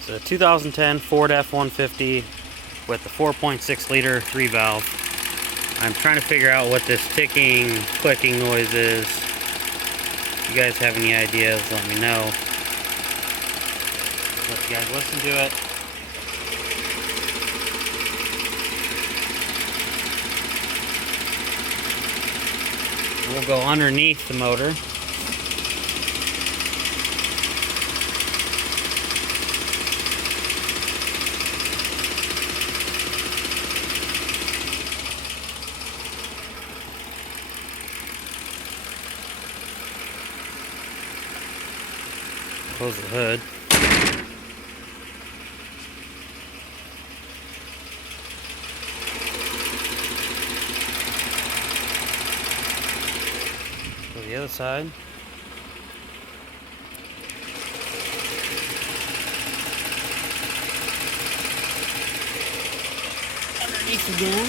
It's a 2010 Ford F-150 with the 4.6 liter 3 valve. I'm trying to figure out what this ticking, clicking noise is. If you guys have any ideas, let me know. Let you guys listen to it. We'll go underneath the motor. Close the hood. Go to the other side. Underneath again.